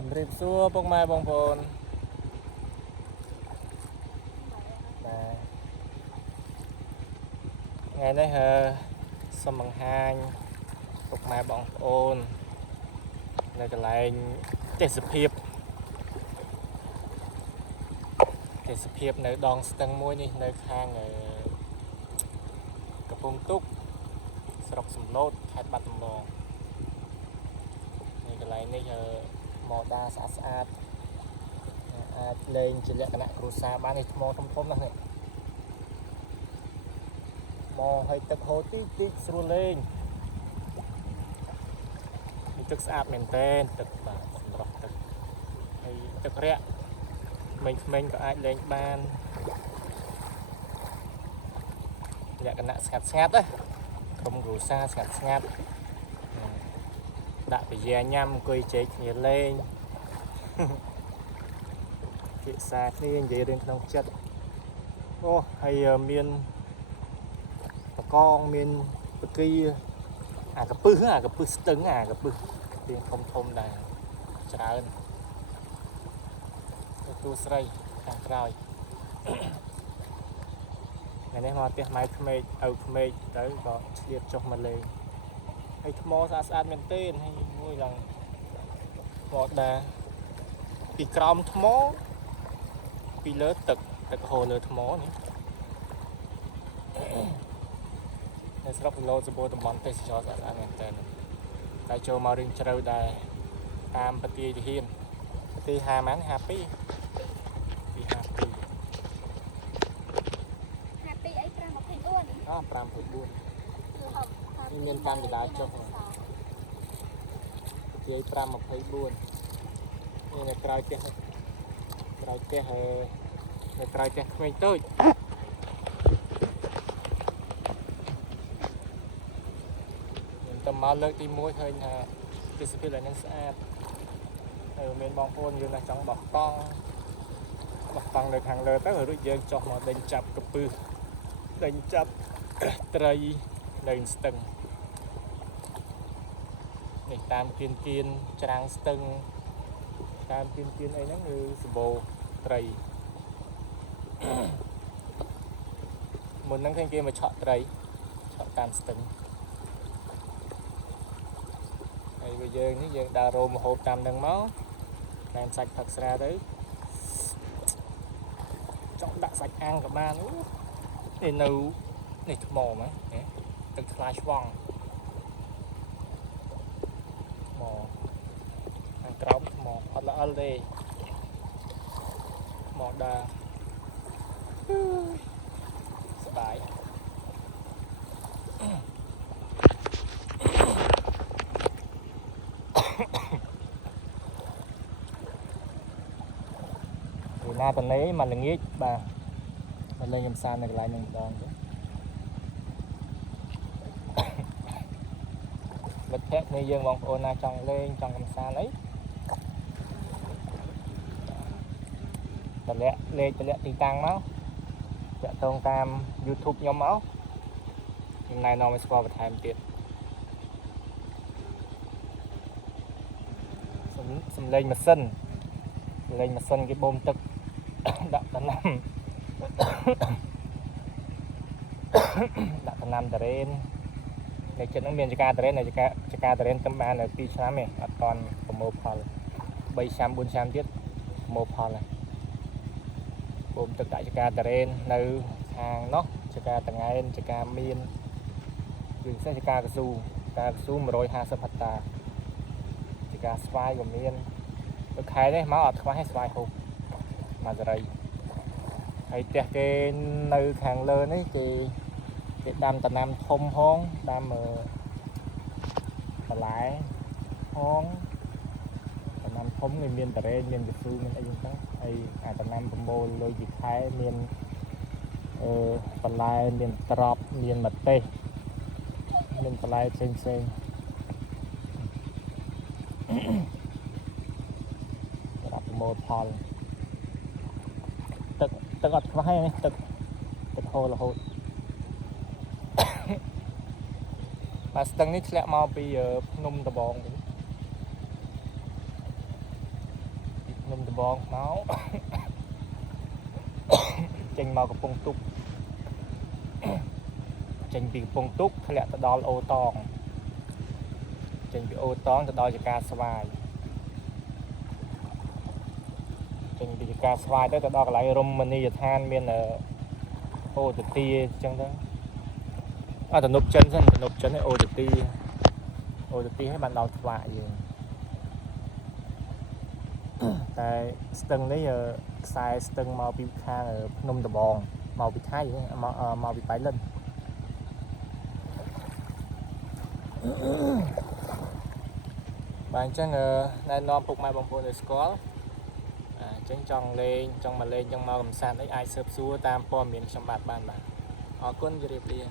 សម្រាប់សួរពុកម៉ែបងប្អូនបាទថ្ងៃនេះសូមបង្ហាញពុកម៉ែបងប្អូននៅកន្លែងទេសភាពនៅដងស្ទឹងមួយនេះនៅខាងកំពង់ទុកស្រុកសំឡូតខេត្តបាត់ដំបងនៅកន្លែងនេះមកដាស្អាតអាចលេងជាលក្ខណៈគ្រួសារបាននេះថ្មធំណាស់នេះមកឲ្យទឹកហូរតិចស្រួលលេងទឹកស្អាតមែនទែនទឹកបាទសម្រស់ទឹកហើយទឹករាក់ក្មេងៗក៏អាចលេងបានលក្ខណៈស្ងាត់ណាក្រុមគ្រួសារស្ងាត់ដាក់ប្រយាញ៉ាំអង្គុយជែកគ្នាលេងពិសាគ្នានិយាយរឿងក្នុងចិត្តអូហើយមានបកងមានបគីអាកពឹសស្ទឹងអាកពឹសទៀងធំដែរច្រើនទូស្រីខាងក្រោយថ្ងៃនេះមកផ្ទះម៉ែក្មេកឪក្មេកទៅក៏ឆ្លៀតចុះមកលេងហើយថ្មស្អាតមែនទេហើយមួយឡើងមកដែរពីក្រោមថ្មពីលើទឹកហូរលើថ្មនេះនៅស្រុកឡូតសម្បូរតំបន់ទេសចរណ៍ស្អាតមែនតើតែចូលមករឿងជ្រៅដែរតាមប្រទាយទាហានប្រទាយ52ពី52អី524នេះមានតាមកណ្ដាលចុះប្រទាយ524នេះនៅក្រៅផ្ទះនៅក្រៅផ្ទះក្មេងតូចខ្ញុំទៅមកលើកទី1ឃើញថាទេសភាពឡើងនឹងស្អាតហើយមានបងប្អូនយើងណាចង់បោះតង់នៅខាងលើទៅរួចយើងចុះមកដេញចាប់កពឹសដេញចាប់ត្រីនៅស្ទឹងនេះតាមគៀនច្រាំងស្ទឹងតាមគៀនអីហ្នឹងគឺសម្បូរត្រីមុនហ្នឹងឃើញគេមកឆក់ត្រីឆក់តាមស្ទឹងហើយបើយើងនេះយើងដើររោមហូបតាមហ្នឹងមកតែសាច់ផឹកស្រាទៅចង់ដាក់សាច់អាំងក៏បាននេះនៅនេះថ្មហ្នឹងទឹកថ្លាឆ្វង់មកខាងក្រោមថ្មអត់ល្អិលទេមកដើរសបាយណាតនេមកល្ងាចបាទមកលេងកំសាន្តនៅកន្លែងនេះម្ដងទៅមិត្តភក្តិគ្នាយើងបងប្អូនណាចង់លេងចង់កំសាន្តអីតម្លាក់ទីតាំងមកតាក់ទងតាម YouTube ខ្ញុំមកខ្ញុំណែនាំឲ្យស្គាល់បន្ថែមទៀតសំលេងម៉ាស៊ីនគេបូមទឹកដាក់ដំណាំតារ៉េននៅចិត្តហ្នឹងមានចកាតារ៉េនទៅបាន2ឆ្នាំទេអត់តាន់ប្រមូលផល3ឆ្នាំ4ឆ្នាំទៀតប្រមូលផលហើយបូមទឹកដាក់ចកាតារ៉េននៅខាងនោះចកាតង៉ែនចកាមានគឺពិសេសចកាកស៊ូ150ហិកតាចកាស្វាយក៏មានទៅខែនេះមកអត់ខ្វះទេស្វាយហូបមកសេរីហើយផ្ទះគេនៅខាងលើនេះគេដាំដំណាំធំហងដាំបន្លែហងដំណាំធំនេះមានតារ៉េនមានកស៊ូមានអីចឹងហើយអាដំណាំប្រមូលលុយពីខែមានបន្លែមានត្រប់មានម្ទេសមានបន្លែផ្សេងសម្រាប់ប្រមូលផលទឹកអត់ខ្វះទេទឹកហូររហូតបាទស្ទឹងនេះធ្លាក់មកពីភ្នំដបងវិញ nôm từ bong máu chanh màu cái bông túc chanh bị bông túc thay lẹ ta đo ô tòng chanh bị ô tòng ta đo cho ca xoài chanh bị ca xoài đó ta đo lại Romani than miền ở ô từ ti chẳng đó ta nộp chân hay ô từ tiให้bạn đo xoài gì tại tầng đấy giờ sai tầng màu bị khang ở nôm từ bòn màu bị thái vậy màu bị phải lên bạn chắc nên non phục mai bông bồn để score chân tròn lên trong mà lên trong màu cầm sàn đấy ai sớp xua tam po miền trong bạt bàn bạn họ quân cho đẹp liền